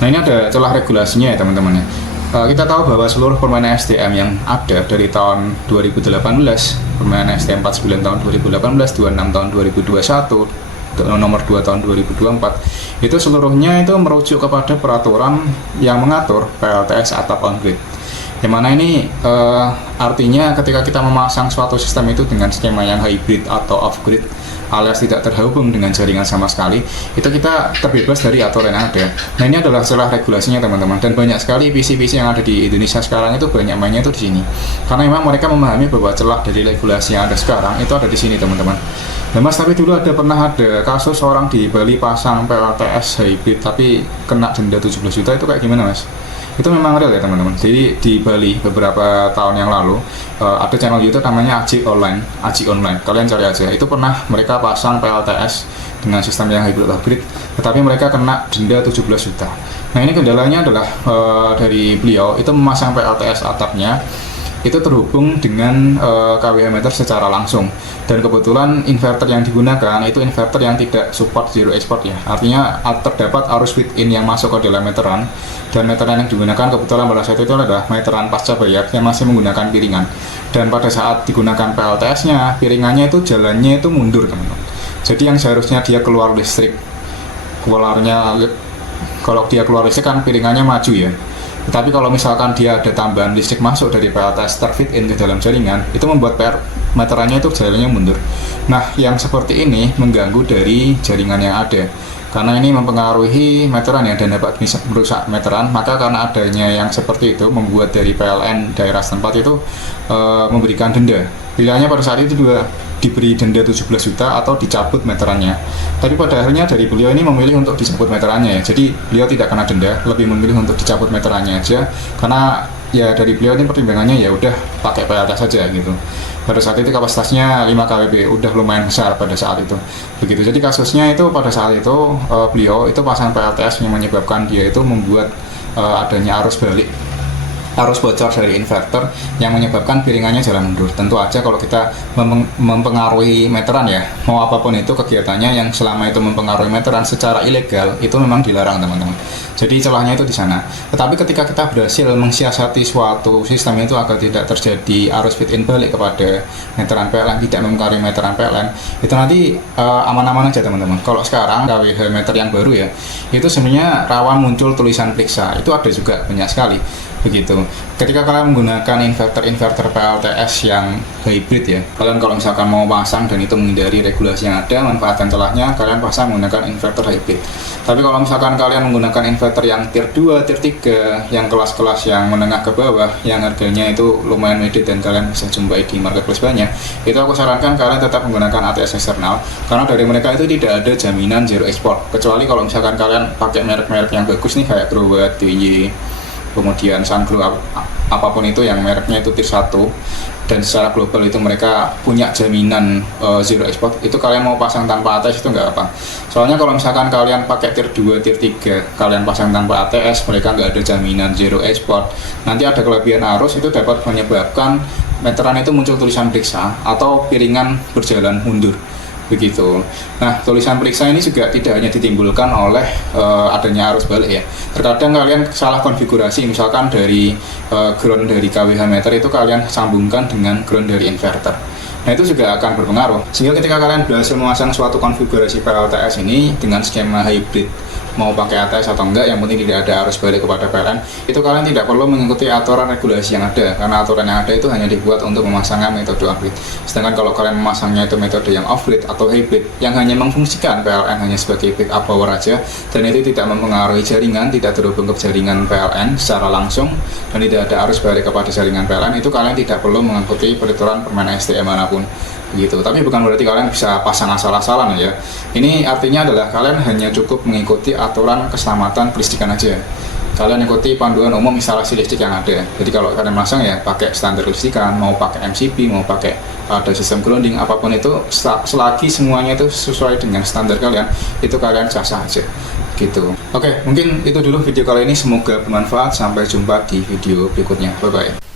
Nah, ini ada celah regulasinya ya teman-teman ya. Kita tahu bahwa seluruh permainan STM yang ada dari tahun 2018, permainan STM 49 tahun 2018, 26 tahun 2021, nomor 2 tahun 2024, itu seluruhnya itu merujuk kepada peraturan yang mengatur PLTS atap on-grid. Yang mana ini artinya ketika kita memasang suatu sistem itu dengan skema yang hybrid atau off-grid alias tidak terhubung dengan jaringan sama sekali, itu kita terbebas dari aturan yang ada. Nah, ini adalah celah regulasinya teman-teman, dan banyak sekali PC-PC yang ada di Indonesia sekarang itu banyak mainnya itu di sini. Karena memang mereka memahami bahwa celah dari regulasi yang ada sekarang itu ada di sini teman-teman. Nah mas, tapi dulu pernah ada kasus orang di Bali pasang PLTS hybrid tapi kena denda 17 juta, itu kayak gimana mas? Itu memang real ya teman-teman. Jadi di Bali beberapa tahun yang lalu ada channel YouTube namanya Aji Online. Kalian cari aja. Itu pernah mereka pasang PLTS dengan sistem yang hybrid off-grid, tetapi mereka kena denda 17 juta. Nah, ini kendalanya adalah dari beliau itu memasang PLTS atapnya itu terhubung dengan kWh meter secara langsung, dan kebetulan inverter yang digunakan itu inverter yang tidak support zero export ya, artinya terdapat arus feed in yang masuk ke dalam meteran, dan meteran yang digunakan kebetulan pada saat itu adalah meteran pasca bayar yang masih menggunakan piringan, dan pada saat digunakan PLTS nya piringannya itu jalannya itu mundur teman-teman. Jadi yang seharusnya dia keluar listrik, kalau dia keluar listrik kan piringannya maju ya. Tapi kalau misalkan dia ada tambahan listrik masuk dari PLTS terfit in ke dalam jaringan, itu membuat meterannya itu jalannya mundur. Nah, yang seperti ini mengganggu dari jaringan yang ada, karena ini mempengaruhi meteran ya, dan dapat bisa merusak meteran. Maka karena adanya yang seperti itu membuat dari PLN daerah setempat itu memberikan denda. Pilihannya pada saat itu juga diberi denda 17 juta atau dicabut meterannya. Tapi pada akhirnya dari beliau ini memilih untuk dicabut meterannya ya. Jadi beliau tidak kena denda, lebih memilih untuk dicabut meterannya aja, karena ya dari beliau ini pertimbangannya ya udah pakai PLTS saja gitu. Pada saat itu kapasitasnya 5 kWp, udah lumayan besar pada saat itu. Begitu. Jadi kasusnya itu pada saat itu beliau itu pasang PLTS yang menyebabkan dia itu membuat adanya arus bocor dari inverter yang menyebabkan piringannya jalan mundur. Tentu aja kalau kita mempengaruhi meteran ya, mau apapun itu kegiatannya yang selama itu mempengaruhi meteran secara ilegal itu memang dilarang teman-teman. Jadi celahnya itu di sana. Tetapi ketika kita berhasil mensiasati suatu sistem itu agar tidak terjadi arus feed in balik kepada meteran PLN, tidak mempengaruhi meteran PLN, itu nanti aman-aman aja teman-teman. Kalau sekarang kWh meter yang baru ya, itu sebenarnya rawan muncul tulisan periksa. Itu ada juga banyak sekali. Begitu. Ketika kalian menggunakan inverter PLTS yang hybrid ya, kalian kalau misalkan mau pasang dan itu menghindari regulasi yang ada, manfaatkan celahnya, kalian pasang menggunakan inverter hybrid. Tapi kalau misalkan kalian menggunakan inverter yang tier 2, tier 3, yang kelas-kelas yang menengah ke bawah, yang harganya itu lumayan medit dan kalian bisa jumpai di marketplace banyak, itu aku sarankan kalian tetap menggunakan ATS eksternal, karena dari mereka itu tidak ada jaminan zero export, kecuali kalau misalkan kalian pakai merek-merek yang bagus nih kayak Growatt, DY, kemudian Sungrow, apapun itu yang mereknya itu tier 1 dan secara global itu mereka punya jaminan zero export, itu kalian mau pasang tanpa ATS itu nggak apa. Soalnya kalau misalkan kalian pakai tier 2, tier 3, kalian pasang tanpa ATS, mereka nggak ada jaminan zero export, nanti ada kelebihan arus, itu dapat menyebabkan meteran itu muncul tulisan periksa atau piringan berjalan mundur. Begitu. Nah, tulisan periksa ini juga tidak hanya ditimbulkan oleh adanya arus balik ya. Terkadang kalian salah konfigurasi, misalkan dari ground dari kWh meter itu kalian sambungkan dengan ground dari inverter. Nah, itu juga akan berpengaruh. Sehingga ketika kalian berhasil memasang suatu konfigurasi PLTS ini dengan skema hybrid, mau pakai ATS atau enggak, yang penting tidak ada arus balik kepada PLN, itu kalian tidak perlu mengikuti aturan regulasi yang ada, karena aturan yang ada itu hanya dibuat untuk memasangkan metode off-grid. Sedangkan kalau kalian memasangnya itu metode yang off-grid atau hybrid, yang hanya memfungsikan PLN hanya sebagai backup power aja, dan itu tidak mempengaruhi jaringan, tidak terhubung ke jaringan PLN secara langsung, dan tidak ada arus balik kepada jaringan PLN, itu kalian tidak perlu mengikuti peraturan permainan STM manapun. Gitu. Tapi bukan berarti kalian bisa pasang asal-asalan ya. Ini artinya adalah kalian hanya cukup mengikuti aturan keselamatan kelistrikan aja. Kalian ikuti panduan umum instalasi listrik yang ada. Jadi kalau kalian masang ya pakai standar kelistrikan, mau pakai MCB, mau pakai ada sistem grounding, apapun itu, selagi semuanya itu sesuai dengan standar kalian, itu kalian sah-sah aja. Gitu. Oke, mungkin itu dulu video kali ini, semoga bermanfaat. Sampai jumpa di video berikutnya. Bye bye.